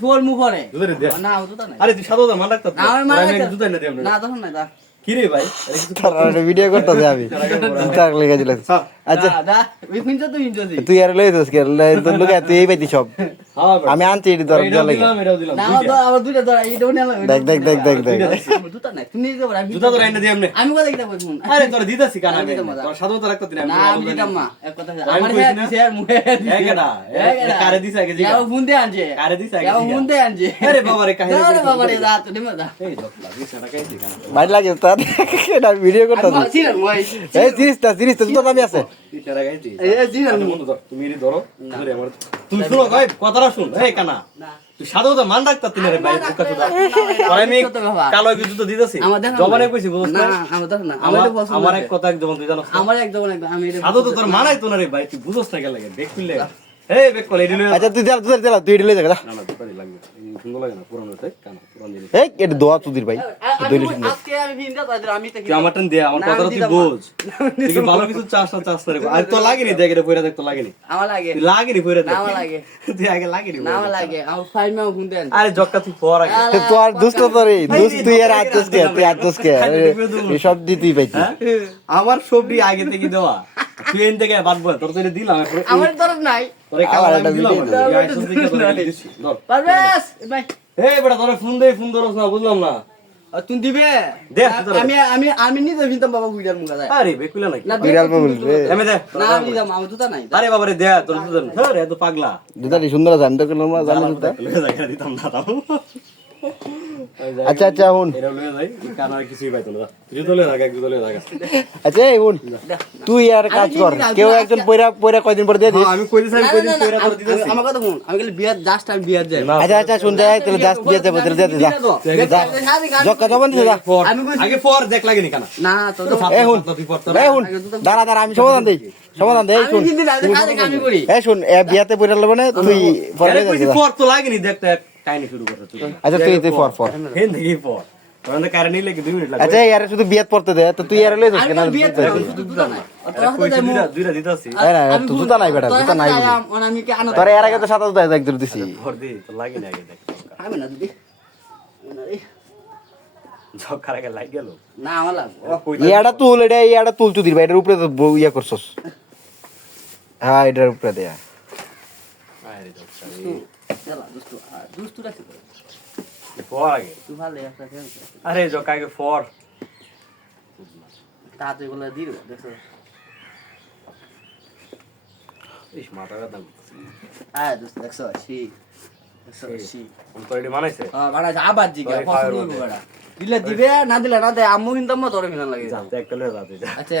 ফুল মু করে দুধের দে না দুটো নাই আরে তুই সাদা মান রাখতা না আমি মানে দুধ না দিলাম না তখন নাই দা কি রে ভাই ভিডিও আমি তাক লেগে আচ্ছা তুই আর কে লোক তুই এই পাইতি সব হ্যাঁ আমি আনছি এটি ধরা নিয়ে দেখ দেখ দেখ দেখ দেখ। দুটো নাই তুমি নিতে পারো আমি জুতা তো রাইনা দিই আমনে আমি কথা কিটা কইছুন আরে তোর দিদাসি কানা? আমি রে দিতাম না। তোর সাদা তো রাখতা দিনা না আমি দিতাম না এক কথা আমার হ্যাঁ না? দিছে আর মুখে দিছে। একেডা, কারে দিছে আগে জিগা? যাও মুন্ডে আনছে। কারে দিছে আগে যাও জিগা? আনছে। আরে বাবা রে, কাহিনী আরে বাবা রে রাত নিমা দা এই দোকলা দিছ না কাই দিকানা ভাই লাগে তার এটা ভিডিও জিনিস দামি আছে। তুমি ধরে আমার তুই শুনো ভাই কথাটা শুন। এই কানা। তুই সাধু তো মান রাখতা তুমি রে ভাই পরে আমি কালো কিছু তো দিতেছি। আমার জবানে। কইছি বুঝছ না? আমার না আমার এক। কথা একদম তুই জানো? আমার একদম একদম আমি সাধু তো তোর মানাই তো না রে ভাই তুই বুঝছ না লাগে দেখ খুললে এই বেক করে এডি আচ্ছা তুই যা তুই যা তুই এটি লই না না দুপারি লাগবে। সুন্দর লাগে না পুরানো তাই কানা? পুরান জিনিস। এই এটা দোয়া তুদির ভাই। আমি- দইলে আমি- সুন্দর আজকে আমি ভিনটা তাদের আমি তো তুই আমার টান দে আমার না, তুই বোঝ। তুই ভালো কিছু চাস না চাস রে আর তো লাগেনি দেখ এটা পয়রা দেখ তো লাগেনি। আমার লাগে। তুই লাগেনি পয়রা দেখ। আমার লাগে। তুই আগে লাগেনি না আমার লাগে। আমার ফাইল মাও গুনতে আনছে আরে জক্কা তুই পর আগে। তো আর দুষ্ট তো রে দুষ্ট তুই আর আতস কে? তুই আতস হ্যাঁ? আমার সবজি আগে থেকে দেওয়া। তুই এন থেকে বাদ বল তোর তো এটা দিলাম আমার তরফ নাই তোরে কাল আমার আমি একটা দিলাম তোরে। পারবেশ ভাই এই বেটা তোরে ফোন দে ফোন ধরস না বুঝলাম না আর তুমি দিবে দে, আমি আমি আমি নিজে ভিনতাম বাবা বুইড়ার মুখা যায় আরে বেকুলা নাকি না বিড়াল রে। এমে দে না আমি দিতাম আমার জুতা নাই আরে বাবা রে দে তোর দুজন ধর এত পাগলা দুটাটি সুন্দর আছে আমি তো করলাম না জানি দুটা দিতাম না তাও আচ্ছা আচ্ছা হুন। আচ্ছা এই হুন তুই আর কাজ কর। কেউ একজন পয়রা পয়রা কয়দিন পর দিয়ে দিস। আমি কই দিছি আমি দিতেছি আমার কথা শুন আমি গেলে বিয়ার জাস্ট আমি বিয়ার যাই। আচ্ছা আচ্ছা তাহলে জাস্ট দিয়ে যাব তাহলে দিয়ে যা। যা জক্কা আগে পর দেখ লাগেনি কানা? না তো তো- এই হুন এই হুন দাঁড়া দাঁড়া আমি সমাধান দেই সমাধান দেই শুন। এই শুন বিয়াতে পয়রা লব না তুই পরে। পর তো লাগেনি কাহিনী শুরু করছ আচ্ছা তুই তুই পর পর। হেন দেখি পর। তোর কারণে নিলে কি 2 মিনিট লাগবে। আচ্ছা ইয়ারে শুধু বিয়াত পড়তে দে তো তুই ইয়ারে লই যাস কেন? জুতা নাই। বেটা, জুতা নাই তোর এর আগে তো সাদা জুতা দিছি। লাগবে। ইয়াটা তুল এটা ইয়াটা তুল চুদির ভাই এটার উপরে তো ইয়া করছস। হ্যাঁ এটার উপরে দেয়া আরে ঝকা চলা, দুষ্টু। আর দুষ্টু রাখছি তো। পর আগে তুই ভালো একটা খেলছ। আরে ঝকা আগে পর তাড়াতাড়ি বলে দিয়ে দেবো, দেখছ? ইস মাথা ব্যথা হ্যাঁ, দোস্ত, দেখছ? সি। হ্যাঁ, আবার পছন্দ। দিলে দিবে না দিলে না দেয় আম্মু কিন্তু আম্মা তোরে কিনা লাগে আচ্ছা